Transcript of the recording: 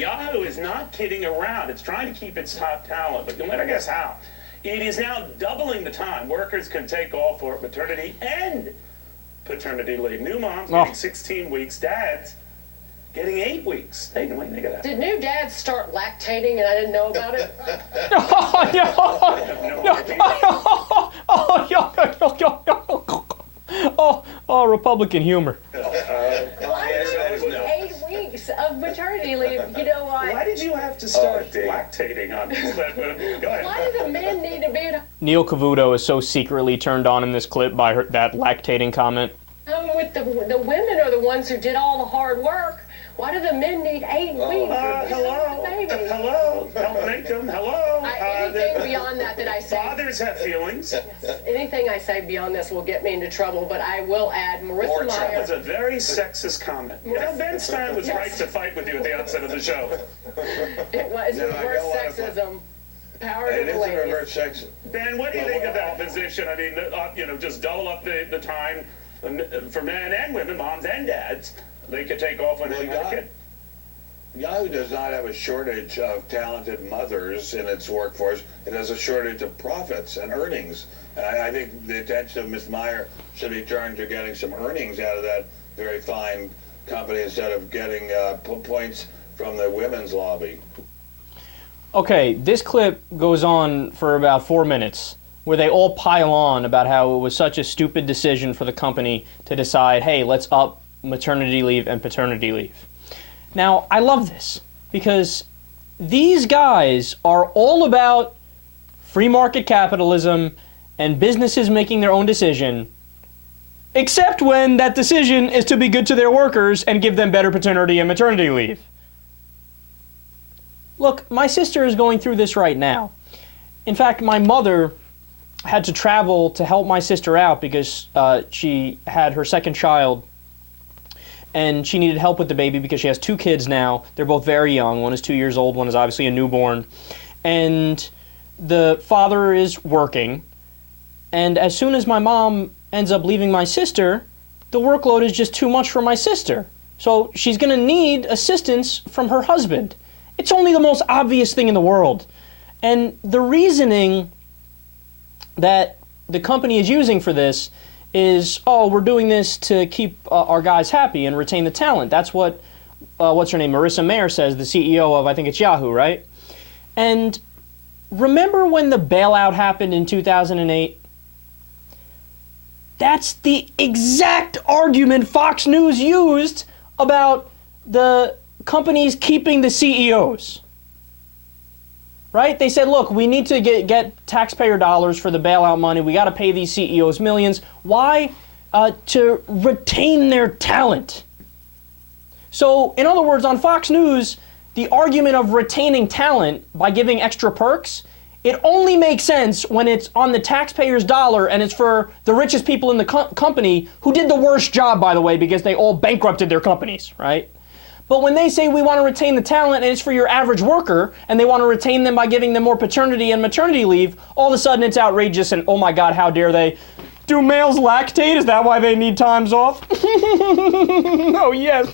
Yahoo is not kidding around. It's trying to keep its top talent, but you'll never guess how. It is now doubling the time workers can take off for maternity and paternity leave. New moms getting 16 weeks, dads getting 8 weeks. Hey, what do you think of that? Did new dads start lactating and I didn't know about it? Oh, Republican humor. Why do we need 8 weeks of maternity leave? You know why? Why did you have to start lactating on this? Go ahead. Why do the men need to be at Neil Cavuto is so secretly turned on in this clip by that lactating comment. home with the women are the ones who did all the hard work? Why do the men need 8 weeks? Hello, help make them, hello. Anything beyond that I say. Fathers have feelings. Yes. Anything I say beyond this will get me into trouble, but I will add Marissa Meyer. That's a very sexist comment. You know, Ben Stein was right to fight with you at the outset of the show. It was reverse sexism. Power to the ladies. Reverse sexism. Ben, what do you think of that position? I mean, just double up the time for men and women, moms and dads. They could take off when they got a kid. Yahoo does not have a shortage of talented mothers in its workforce. It has a shortage of profits and earnings. And I think the attention of Ms. Meyer should be turned to getting some earnings out of that very fine company instead of getting points from the women's lobby. Okay, this clip goes on for about 4 minutes, where they all pile on about how it was such a stupid decision for the company to decide, hey, let's up maternity leave and paternity leave. Now, I love this because these guys are all about free market capitalism and businesses making their own decision, except when that decision is to be good to their workers and give them better paternity and maternity leave. Look, my sister is going through this right now. In fact, my mother had to travel to help my sister out because she had her second child and she needed help with the baby because she has 2 kids now. They're both very young. One is 2 years old, one is obviously a newborn. And the father is working. And as soon as my mom ends up leaving my sister, the workload is just too much for my sister. So she's going to need assistance from her husband. It's only the most obvious thing in the world. And the reasoning that the company is using for this is, oh, we're doing this to keep our guys happy and retain the talent. That's what, what's her name, Marissa Meyer says, the CEO of, I think it's Yahoo, right? And remember when the bailout happened in 2008? That's the exact argument Fox News used about the companies keeping the CEOs. Right? They said, look, we need to get taxpayer dollars for the bailout money. We got to pay these CEOs millions. Why? To retain their talent. So, in other words, on Fox News, the argument of retaining talent by giving extra perks, it only makes sense when it's on the taxpayer's dollar and it's for the richest people in the company who did the worst job, by the way, because they all bankrupted their companies, right? But when they say we want to retain the talent and it's for your average worker and they want to retain them by giving them more paternity and maternity leave, all of a sudden it's outrageous and oh my God, how dare they? Do males lactate? Is that why they need times off? Oh, yes.